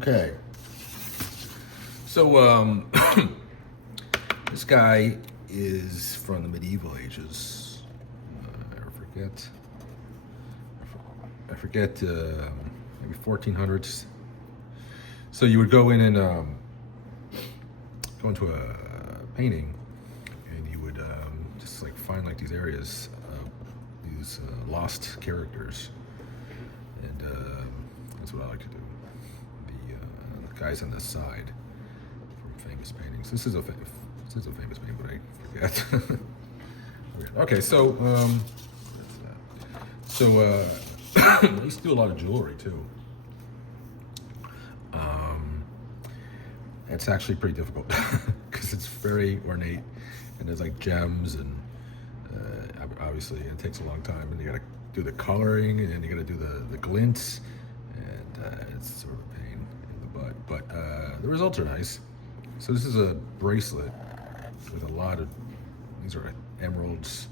Okay. So, this guy is from the medieval ages. I forget, maybe 1400s. So you would go in and go into a painting, and you would just like find like these areas, these lost characters, and that's what I like to do. The guys on the side from famous paintings. This is a famous painting, but I forget. Okay, so I used to do a lot of jewelry too. It's actually pretty difficult because it's very ornate, and there's like gems, and obviously it takes a long time, and you gotta do the coloring, and you gotta do the glints, and it's sort of a pain in the butt. But the results are nice. So this is a bracelet with a lot of, these are emeralds.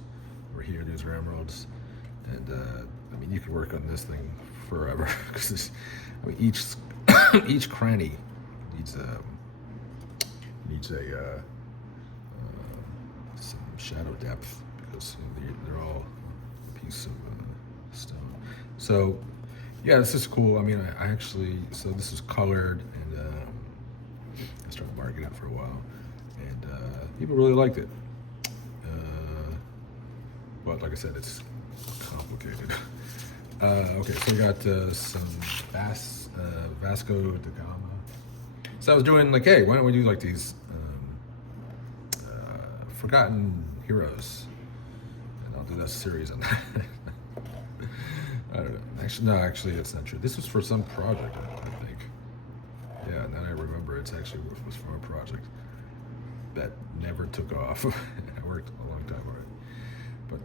Over here, these are emeralds, and I mean, you could work on this thing forever because I mean, each cranny needs some shadow depth because they're all a piece of stone. So yeah, this is cool. I mean, I actually, so this is colored, and I started marketing it for a while, and people really liked it. But like I said, it's complicated. Okay, so we got some Vasco da Gama. So I was doing like, hey, why don't we do like these forgotten heroes? And I'll do that series on that. I don't know. Actually, that's not true. This was for some project, I think. Yeah, now I remember it was for a project that never took off. I worked a long time on it. But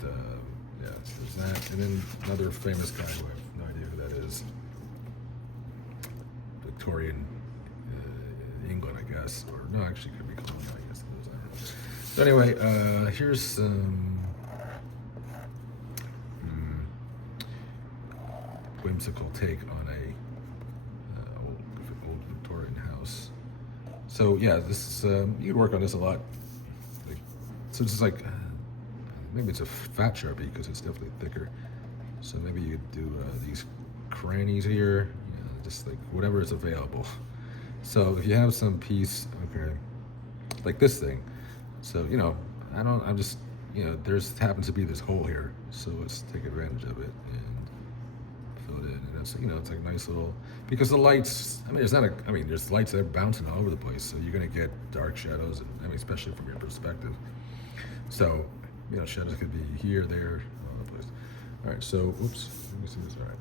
yeah, there's that. And then another famous guy who I have no idea who that is. Victorian England, I guess. Or no, actually could be colonial, I guess. I don't know. So anyway, here's some whimsical take on a old Victorian house. So yeah, this is, you could work on this a lot. So it's like, maybe it's a fat Sharpie because it's definitely thicker. So maybe you could do these crannies here, just like whatever is available. So if you have some piece, okay, like this thing. So, I'm just, there's happens to be this hole here. So let's take advantage of it and fill it in. And that's, it's like a nice little, because the lights, there's lights that are bouncing all over the place. So you're going to get dark shadows, especially from your perspective. So, shadows could be here, there, all over the place. All right, so, oops, let me see this. All right.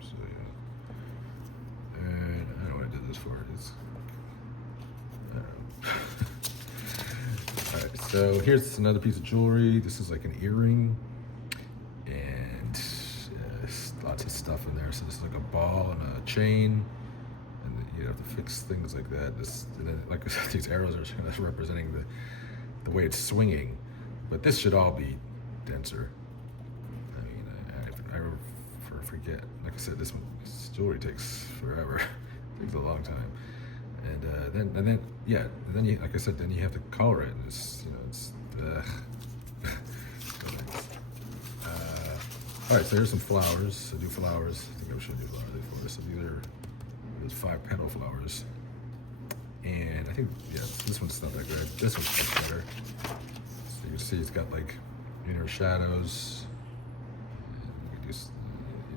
So, yeah. And I don't know what I did this for. All right, so here's another piece of jewelry. This is like an earring, and lots of stuff in there. So this is like a ball and a chain. You have to fix things like that. And then, like I said, these arrows are representing the way it's swinging, but this should all be denser. I forget. Like I said, this jewelry takes forever. It takes a long time, and then you, like I said, then you have to color it. And it's all right. So here's some flowers. So do flowers. I think I should do flowers for this. So there's 5 petal flowers, and I think this one's not that good. This one's much better. So you can see it's got like inner shadows, and you just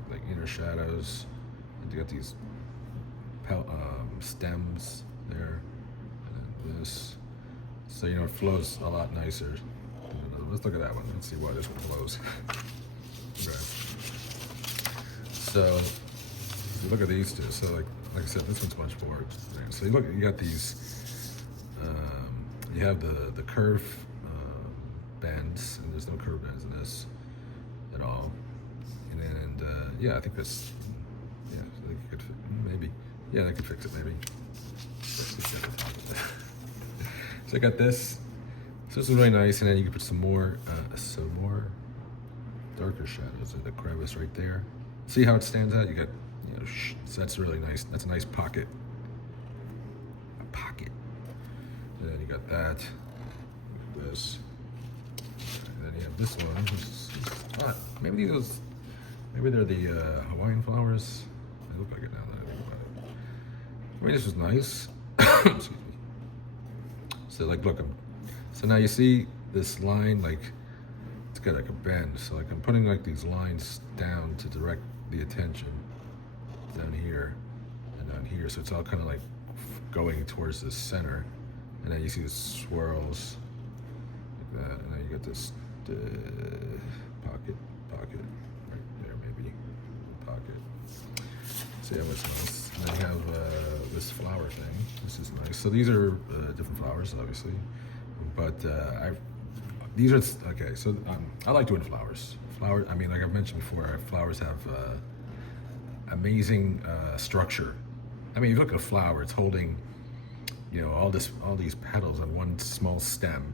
like inner shadows, and you got these stems there, and then this. So it flows a lot nicer. Let's look at that one. Let's see why this one flows. Okay. So look at these two. So like I said, this one's much more. So you got these. You have the curve bends, and there's no curve bends in this at all. And I think this. Yeah, I think you could maybe. Yeah, I could fix it maybe. So I got this. So this is really nice, and then you can put some more darker shadows in the crevice right there. See how it stands out? You got, so that's really nice. That's a nice pocket. A pocket. And then you got that. This. And then you have this one. Maybe they're the Hawaiian flowers. They look like it now that I think about it. I mean, this was nice. Excuse me. So like, look, so now you see this line, like it's got like a bend. So like I'm putting like these lines down to direct the attention down here and down here. So it's all kind of like going towards the center. And then you see the swirls like that. And then you got this pocket right there, maybe pocket. See how it's nice. And then you have this flower thing. This is nice. So these are different flowers, obviously, but these are okay. So I like doing flowers. I mean, like I've mentioned before, flowers have amazing structure. I mean, you look at a flower; it's holding, all these petals on one small stem,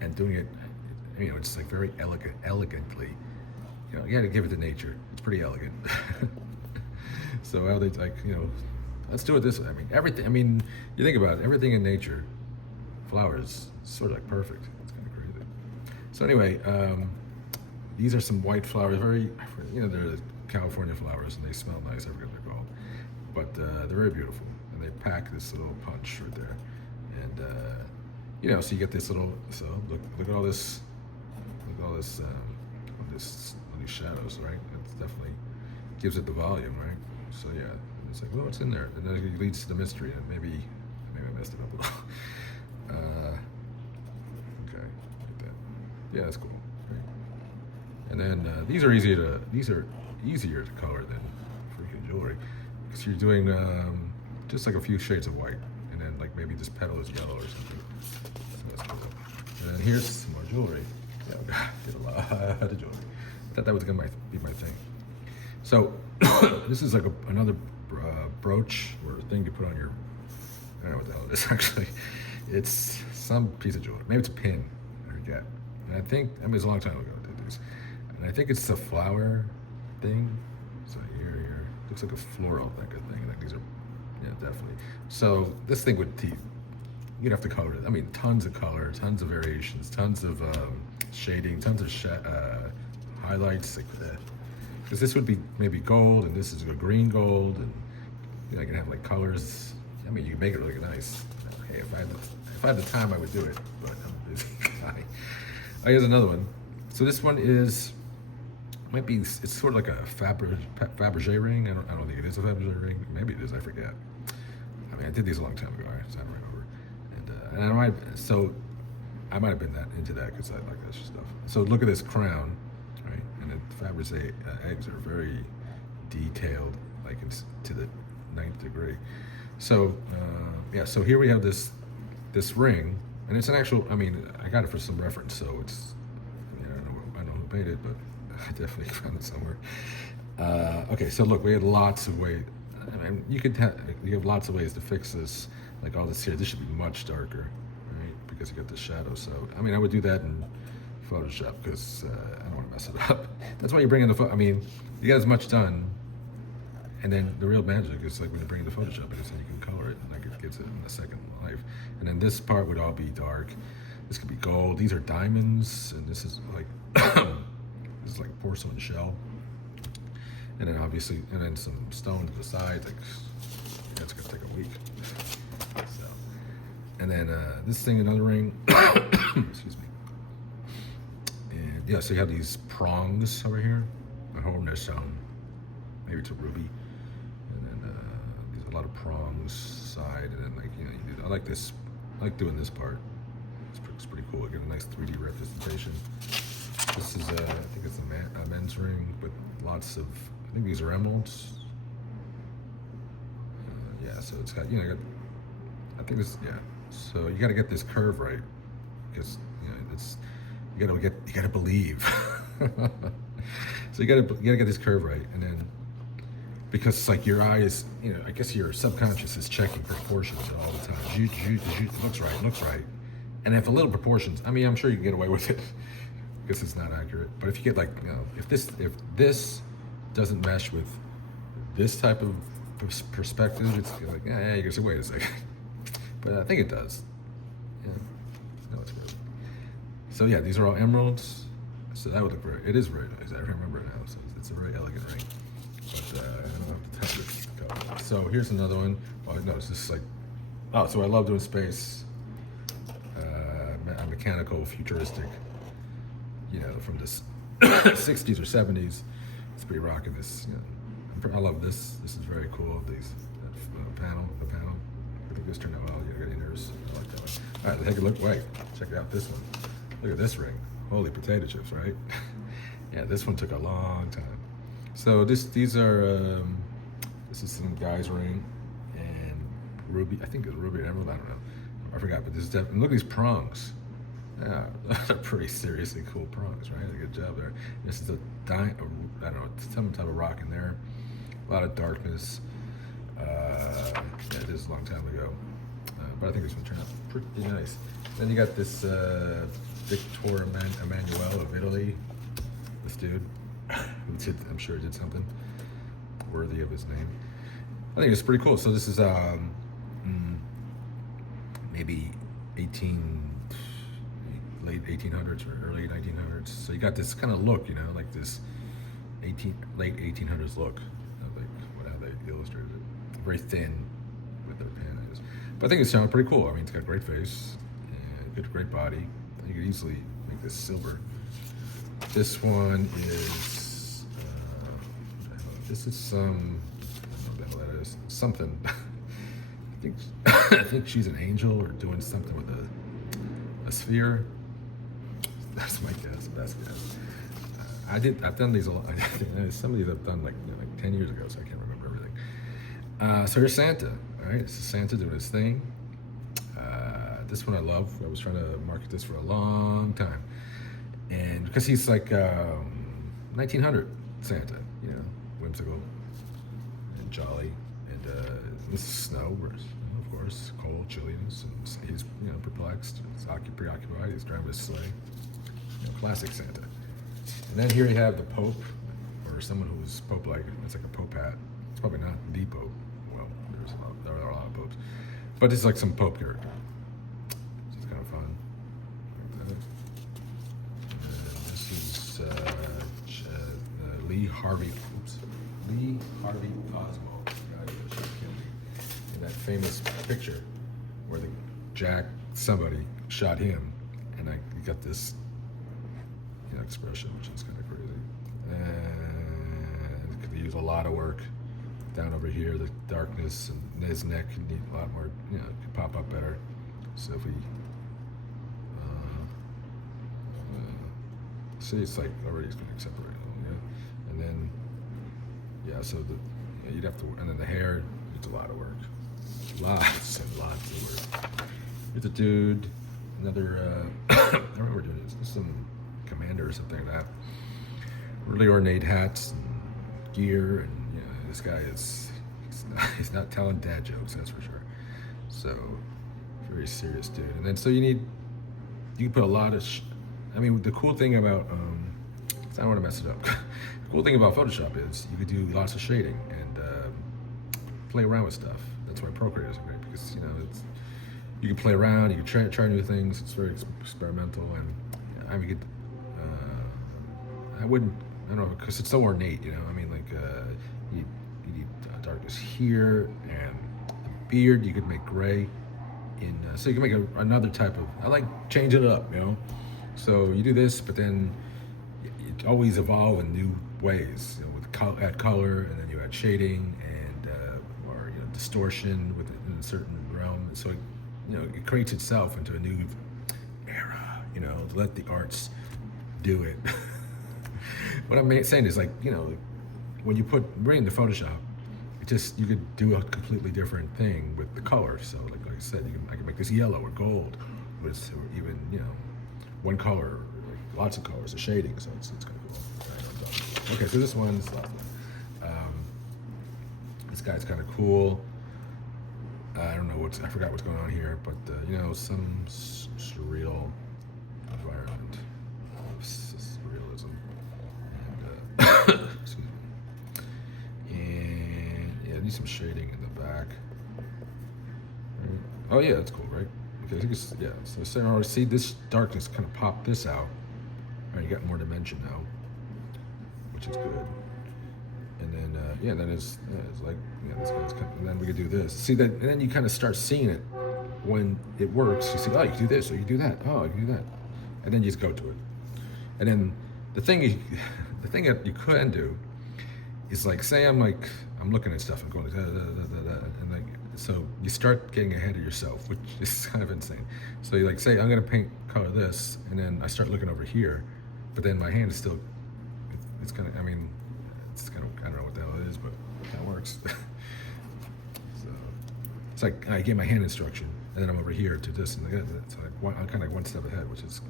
and doing it. It's like very elegantly. You got to give it to nature. It's pretty elegant. So how they like, let's do it this way. I mean, everything. I mean, you think about it. Everything in nature, flowers, sort of like perfect. It's kind of crazy. So anyway, these are some white flowers. Very, they're the California flowers, and they smell nice. I forget what they're called, but they're very beautiful, and they pack this little punch right there. And so you get this little. So look at all this. Look at all this. All these shadows, right? It definitely gives it the volume, right? So yeah, it's like, well, what's in there? And then it leads to the mystery, and maybe I messed it up a little. Okay, like that. Yeah, that's cool. Right? And then these are easier to color than freaking jewelry, because you're doing just like a few shades of white, and then like maybe this petal is yellow or something. So that's cool. And then here's some more jewelry. Yeah, we did a lot of jewelry. I thought that was gonna be my thing. So this is like another brooch or thing you put on your, I don't know what the hell it is actually. It's some piece of jewelry. Maybe it's a pin, I forget. And it was a long time ago I did this. And I think it's the flower thing. So here, looks like a floral type of thing. Like these are, yeah, definitely. So this thing you'd have to color it. I mean, tons of color, tons of variations, tons of shading, tons of highlights, like that. Because this would be maybe gold, and this is a green gold, and I can have like colors. I mean, you can make it really nice. Okay, if I had the time, I would do it, but I'm a busy guy. Oh, here's another one. So this one it's sort of like a Fabergé ring. I don't think it is a Fabergé ring. Maybe it is. I forget. I mean, I did these a long time ago. So I don't remember. And I might have been into that because I like that stuff. So look at this crown. Fabergé eggs are very detailed, like to the 9th degree. So so here we have this ring, and it's an actual. I mean, I got it for some reference, so it's. I don't know who made it, but I definitely found it somewhere. Okay, so look, we had lots of ways. I mean, you have lots of ways to fix this. Like all this here, this should be much darker, right? Because you got the shadow. So I mean, I would do that in Photoshop because I don't want to mess it up. That's why you bring in the I mean, you get as much done, and then the real magic is like when you bring in the Photoshop, because then you can color it, and like it gives it a second life. And then this part would all be dark. This could be gold. These are diamonds, and this is like this is like porcelain shell. And then obviously, and then some stone to the sides. Like that's gonna take a week. So, and then this thing, another ring. Excuse me. Yeah, so you have these prongs over here. I hope there's maybe it's a ruby, and then there's a lot of prongs side, and then like I like this. I like doing this part. It's pretty cool. I get a nice 3D representation. This is I think it's a men's ring, but lots of. I think these are emeralds. Yeah, so it's got I think this So you got to get this curve right, because it's. You gotta believe. So you gotta get this curve right, and then because it's like your eyes, I guess your subconscious is checking proportions all the time. It looks right, and if a little proportions, I mean, I'm sure you can get away with it because it's not accurate. But if you get like, if this doesn't mesh with this type of perspective. It's like, yeah, you can say, wait a second. But I think it does. Yeah, no, it's good. So yeah, these are all emeralds. So that would look it is very nice. I remember it now. So it's a very elegant ring. But I don't have to tell you. So here's another one. Oh, no, it's just like, oh, so I love doing space, mechanical, futuristic, you know, from this 60s or 70s. It's pretty rocking this, you know. I love this. This is very cool. These, the panel. I think this turned out well. You got inners. I like that one. All right, take a look. Wait, check out this one. Look at this ring. Holy potato chips, right? Yeah, this one took a long time. So these are, this is some guy's ring, and ruby, I think it's ruby emerald, I don't know. I forgot, but this is definitely, look at these prongs. Yeah, those are pretty seriously cool prongs, right? Good job there. This is I don't know, some type of rock in there. A lot of darkness. Yeah, this is a long time ago. But I think this one turned out pretty nice. Then you got this Victor Emmanuel of Italy. This dude, who I'm sure did something worthy of his name. I think it's pretty cool. So this is maybe late 1800s or early 1900s. So you got this kind of look, you know, like this late 1800s look, like how they illustrated it. Very thin with their pen is. But I think it's sounded pretty cool. I mean, it's got a great face and great body. You could easily make this silver. This one is this is some, I don't know what the hell that is. Something. I think she's an angel or doing something with a sphere. That's my guess. Best guess. I've done these a lot. Some of these I've done like 10 years ago, so I can't remember everything. So here's Santa. All right, this is Santa doing his thing. This one I love. I was trying to market this for a long time, and because he's like 1900 Santa, you know, whimsical and jolly, and this is snow, of course, cold, chilliness, and he's, you know, perplexed, he's preoccupied. He's driving his sleigh. You know, classic Santa. And then here you have the Pope, or someone who's Pope-like. It's like a Pope hat. It's probably not the Pope. Well, there are a lot of popes, but it's like some Pope character. So it's kind of fun. Like that. And this is Lee Harvey Oswald, in that famous picture where somebody shot him, and you got this, you know, expression, which is kind of crazy. And it could use a lot of work down over here. The darkness and his neck could need a lot more, you know, could pop up better. So if we see, it's like already it's getting separated, yeah. And then so you'd have to, and then the hair, it's a lot of work, lots and lots of work. Here's a dude, another I don't know what we're doing. It's some commander or something like that. Really ornate hats and gear, and you know, this guy he's not telling dad jokes, that's for sure. So very serious dude. And then so you can put a lot of I mean, the cool thing about I don't want to mess it up. The cool thing about Photoshop is you could do lots of shading and play around with stuff. That's why Procreate is great, because, you know, you can play around, you can try new things. It's very experimental, and I mean, I don't know, because it's so ornate, you know. I mean, like you need darkness here, and the beard you could make gray. So you can make another type of. I like changing it up, you know. So you do this, but then you always evolve in new ways. You know, with add color, and then you add shading and or, you know, distortion within a certain realm. So it creates itself into a new era. You know, to let the arts do it. What I'm saying is, like, you know, when you bring the Photoshop, you could do a completely different thing with the color. So like I said, I can make this yellow or gold, or even, you know, one color, like lots of colors, the shading. So it's kind of cool. Right, okay, so this one's the last one. This guy's kind of cool. I don't know I forgot what's going on here, but you know, some surreal environment of surrealism. And excuse me. need some shading in the back. Right. Oh yeah, that's cool, right? Because you can, yeah. So I see this darkness kind of pop this out. All right, you got more dimension now, which is good. And then yeah, then it's like this guy's kind of, and then we could do this. See that, and then you kind of start seeing it when it works. You see, oh, you can do this, or you can do that. Oh, you can do that, and then you just go to it. And then the thing that you can do is like, say I'm looking at stuff and going and like, so you start getting ahead of yourself, which is kind of insane. So you like say I'm gonna paint color this, and then I start looking over here, but then my hand is still, it's kind of, I mean, it's kind of, I don't know what the hell it is, but it kind of works. So it's like I get my hand instruction, and then I'm over here to this, and it's like I'm kind of one step ahead, which is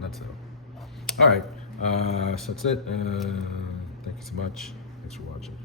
nuts though. All right, so that's it. Thank you so much. Thanks for watching.